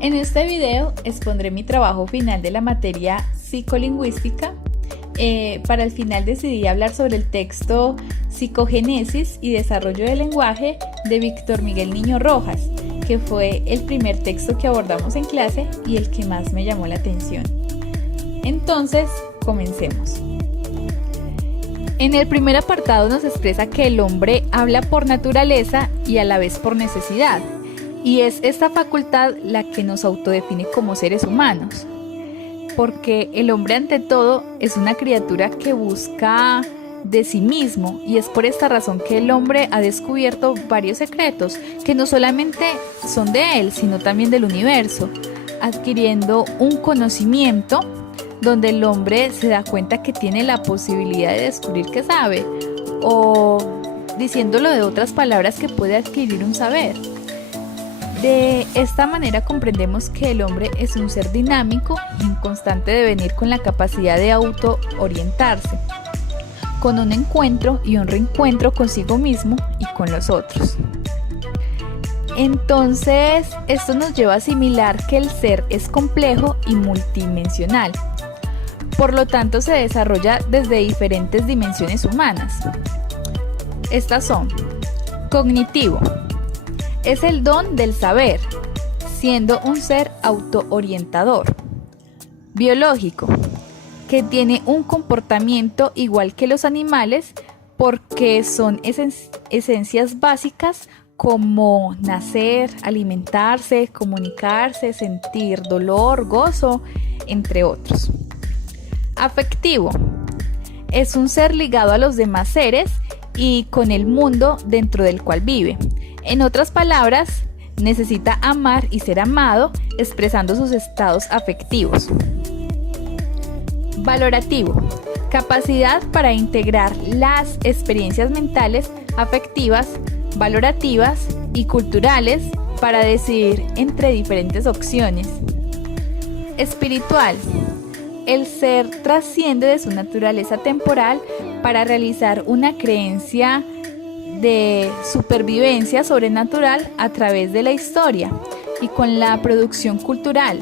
En este video expondré mi trabajo final de la materia psicolingüística. Para el final decidí hablar sobre el texto Psicogénesis y Desarrollo del Lenguaje de Víctor Miguel Niño Rojas, que fue el primer texto que abordamos en clase y el que más me llamó la atención. Entonces, comencemos. En el primer apartado nos expresa que el hombre habla por naturaleza y a la vez por necesidad, y es esta facultad la que nos autodefine como seres humanos, porque el hombre ante todo es una criatura que busca de sí mismo, y es por esta razón que el hombre ha descubierto varios secretos que no solamente son de él, sino también del universo, adquiriendo un conocimiento donde el hombre se da cuenta que tiene la posibilidad de descubrir que sabe, o diciéndolo de otras palabras, que puede adquirir un saber. De esta manera comprendemos que el hombre es un ser dinámico y en constante devenir, con la capacidad de autoorientarse, con un encuentro y un reencuentro consigo mismo y con los otros. Entonces, esto nos lleva a asimilar que el ser es complejo y multidimensional. Por lo tanto, se desarrolla desde diferentes dimensiones humanas. Estas son: cognitivo, es el don del saber, siendo un ser autoorientador. Biológico, que tiene un comportamiento igual que los animales, porque son esencias básicas como nacer, alimentarse, comunicarse, sentir dolor, gozo, entre otros. Afectivo, es un ser ligado a los demás seres y con el mundo dentro del cual vive. En otras palabras, necesita amar y ser amado, expresando sus estados afectivos. Valorativo, capacidad para integrar las experiencias mentales, afectivas, valorativas y culturales para decidir entre diferentes opciones. Espiritual, el ser trasciende de su naturaleza temporal para realizar una creencia de supervivencia sobrenatural a través de la historia y con la producción cultural.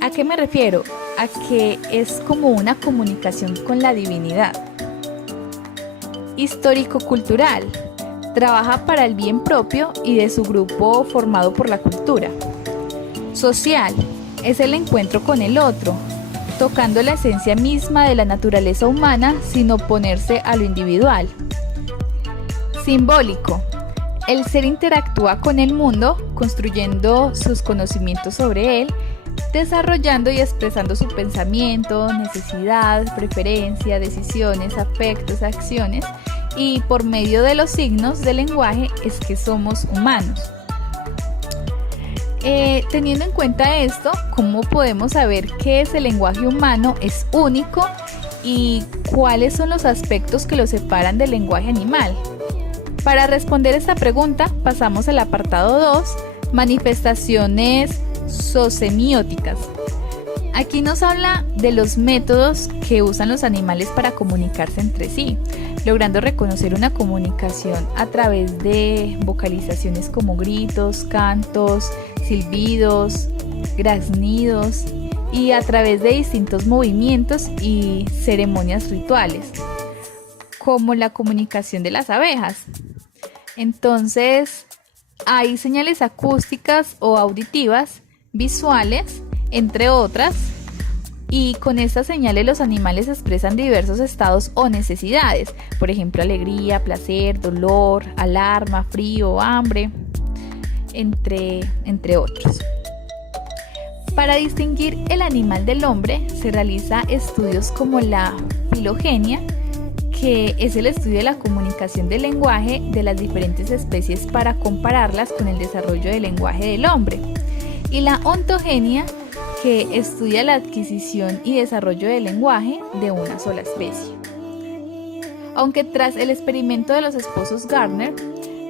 ¿A qué me refiero? A que es como una comunicación con la divinidad. Histórico-cultural, trabaja para el bien propio y de su grupo formado por la cultura. Social, es el encuentro con el otro, tocando la esencia misma de la naturaleza humana sin oponerse a lo individual. Simbólico, el ser interactúa con el mundo, construyendo sus conocimientos sobre él, desarrollando y expresando su pensamiento, necesidad, preferencia, decisiones, afectos, acciones, y por medio de los signos del lenguaje es que somos humanos. Teniendo en cuenta esto, ¿cómo podemos saber que ese lenguaje humano es único y cuáles son los aspectos que lo separan del lenguaje animal? Para responder esta pregunta, pasamos al apartado 2, manifestaciones sociosemióticas. Aquí nos habla de los métodos que usan los animales para comunicarse entre sí, logrando reconocer una comunicación a través de vocalizaciones como gritos, cantos, silbidos, graznidos, y a través de distintos movimientos y ceremonias rituales, como la comunicación de las abejas. Entonces, hay señales acústicas o auditivas, visuales, entre otras, y con estas señales los animales expresan diversos estados o necesidades, por ejemplo, alegría, placer, dolor, alarma, frío, hambre, entre otros. Para distinguir el animal del hombre se realiza estudios como la filogenia, que es el estudio de la comunicación del lenguaje de las diferentes especies para compararlas con el desarrollo del lenguaje del hombre, y la ontogenia, que estudia la adquisición y desarrollo del lenguaje de una sola especie. Aunque tras el experimento de los esposos Gardner,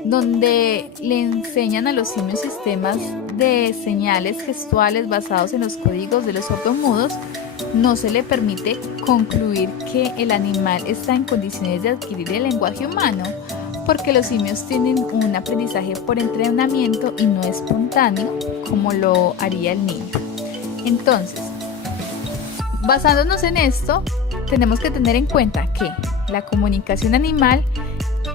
donde le enseñan a los simios sistemas de señales gestuales basados en los códigos de los sordomudos, no se le permite concluir que el animal está en condiciones de adquirir el lenguaje humano, porque los simios tienen un aprendizaje por entrenamiento y no espontáneo como lo haría el niño. Entonces, basándonos en esto, tenemos que tener en cuenta que la comunicación animal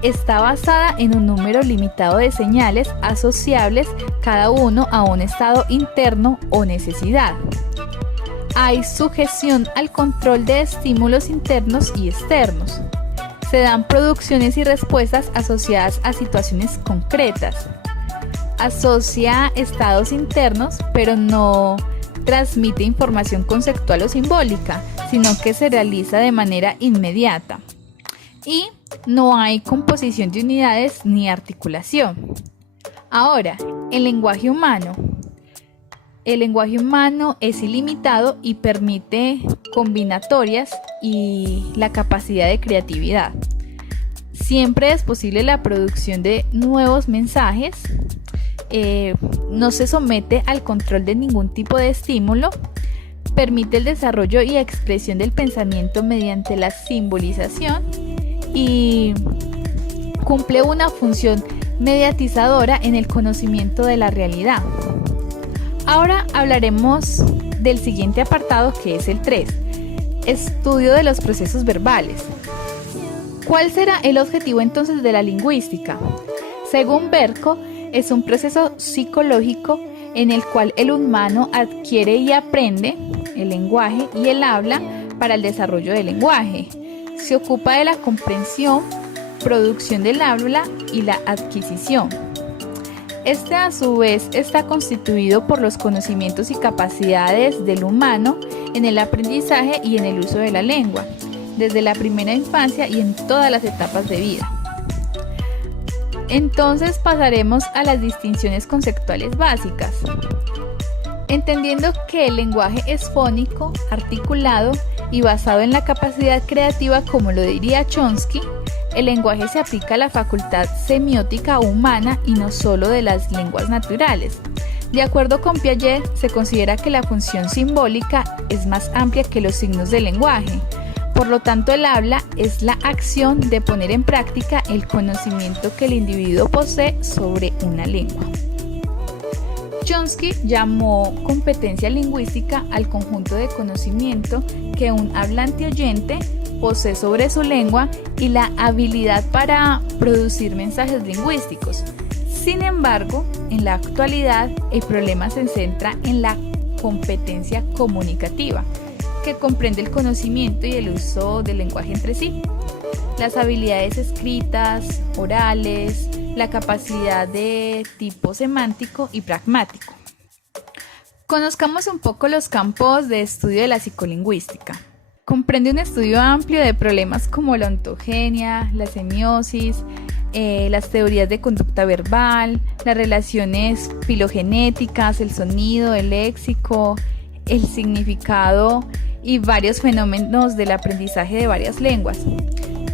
está basada en un número limitado de señales asociables cada uno a un estado interno o necesidad. Hay sujeción al control de estímulos internos y externos. Se dan producciones y respuestas asociadas a situaciones concretas. Asocia estados internos, pero no transmite información conceptual o simbólica, sino que se realiza de manera inmediata. Y no hay composición de unidades ni articulación. Ahora, el lenguaje humano. El lenguaje humano es ilimitado y permite combinatorias y la capacidad de creatividad. Siempre es posible la producción de nuevos mensajes. No se somete al control de ningún tipo de estímulo. Permite el desarrollo y expresión del pensamiento mediante la simbolización y cumple una función mediatizadora en el conocimiento de la realidad. Ahora hablaremos del siguiente apartado, que es el 3, estudio de los procesos verbales. ¿Cuál será el objetivo entonces de la lingüística? Según Berko, es un proceso psicológico en el cual el humano adquiere y aprende el lenguaje y el habla para el desarrollo del lenguaje. Se ocupa de la comprensión, producción del habla y la adquisición. Este a su vez está constituido por los conocimientos y capacidades del humano en el aprendizaje y en el uso de la lengua, desde la primera infancia y en todas las etapas de vida. Entonces pasaremos a las distinciones conceptuales básicas. Entendiendo que el lenguaje es fónico, articulado y basado en la capacidad creativa, como lo diría Chomsky, el lenguaje se aplica a la facultad semiótica humana y no solo de las lenguas naturales. De acuerdo con Piaget, se considera que la función simbólica es más amplia que los signos del lenguaje. Por lo tanto, el habla es la acción de poner en práctica el conocimiento que el individuo posee sobre una lengua. Chomsky llamó competencia lingüística al conjunto de conocimiento que un hablante oyente posee sobre su lengua y la habilidad para producir mensajes lingüísticos. Sin embargo, en la actualidad, el problema se centra en la competencia comunicativa, que comprende el conocimiento y el uso del lenguaje entre sí, las habilidades escritas, orales, la capacidad de tipo semántico y pragmático. Conozcamos un poco los campos de estudio de la psicolingüística. Comprende un estudio amplio de problemas como la ontogenia, la semiosis, las teorías de conducta verbal, las relaciones filogenéticas, el sonido, el léxico, el significado y varios fenómenos del aprendizaje de varias lenguas,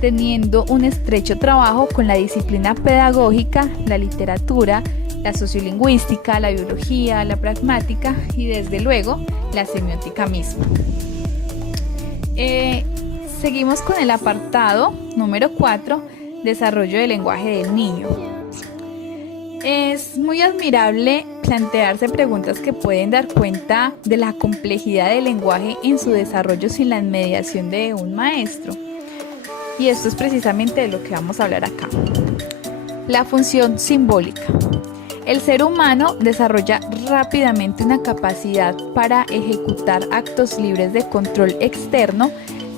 teniendo un estrecho trabajo con la disciplina pedagógica, la literatura, la sociolingüística, la biología, la pragmática y desde luego la semiótica misma. Seguimos con el apartado número 4, desarrollo del lenguaje del niño. Es muy admirable plantearse preguntas que pueden dar cuenta de la complejidad del lenguaje en su desarrollo sin la mediación de un maestro. Y esto es precisamente de lo que vamos a hablar acá. La función simbólica. El ser humano desarrolla rápidamente una capacidad para ejecutar actos libres de control externo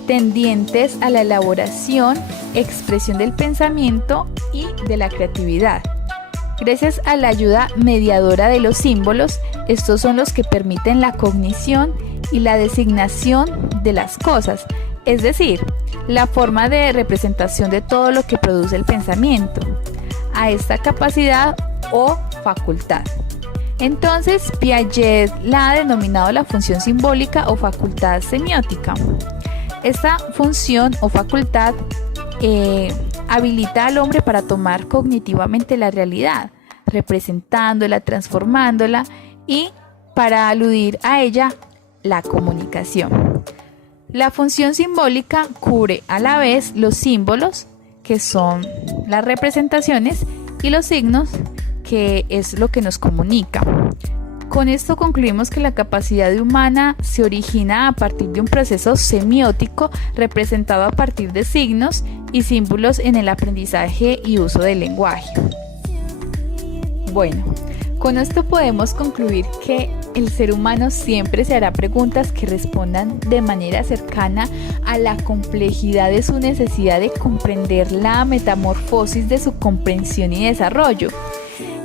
tendientes a la elaboración, expresión del pensamiento y de la creatividad. Gracias a la ayuda mediadora de los símbolos, estos son los que permiten la cognición y la designación de las cosas, es decir, la forma de representación de todo lo que produce el pensamiento, a esta capacidad o facultad. Entonces, Piaget la ha denominado la función simbólica o facultad semiótica. Esta función o facultad habilita al hombre para tomar cognitivamente la realidad, representándola, transformándola y para aludir a ella la comunicación. La función simbólica cubre a la vez los símbolos que son las representaciones, y los signos, que es lo que nos comunica. Con esto concluimos que la capacidad humana se origina a partir de un proceso semiótico representado a partir de signos y símbolos en el aprendizaje y uso del lenguaje. Bueno, con esto podemos concluir que el ser humano siempre se hará preguntas que respondan de manera cercana a la complejidad de su necesidad de comprender la metamorfosis de su comprensión y desarrollo.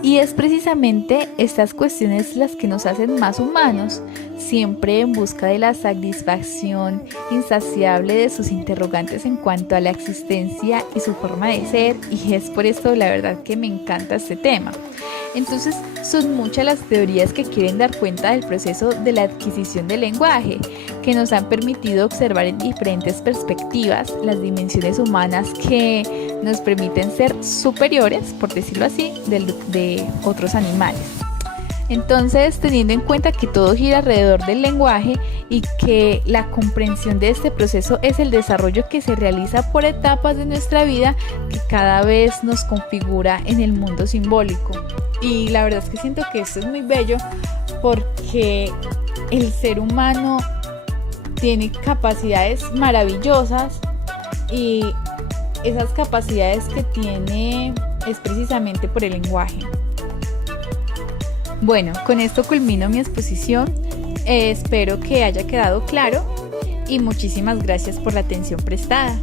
Y es precisamente estas cuestiones las que nos hacen más humanos, siempre en busca de la satisfacción insaciable de sus interrogantes en cuanto a la existencia y su forma de ser, y es por esto la verdad que me encanta este tema. Entonces, son muchas las teorías que quieren dar cuenta del proceso de la adquisición del lenguaje, que nos han permitido observar en diferentes perspectivas las dimensiones humanas que nos permiten ser superiores, por decirlo así, de otros animales. Entonces, teniendo en cuenta que todo gira alrededor del lenguaje y que la comprensión de este proceso es el desarrollo que se realiza por etapas de nuestra vida, que cada vez nos configura en el mundo simbólico. Y la verdad es que siento que esto es muy bello porque el ser humano tiene capacidades maravillosas, y esas capacidades que tiene es precisamente por el lenguaje. Bueno, con esto culmino mi exposición. Espero que haya quedado claro y muchísimas gracias por la atención prestada.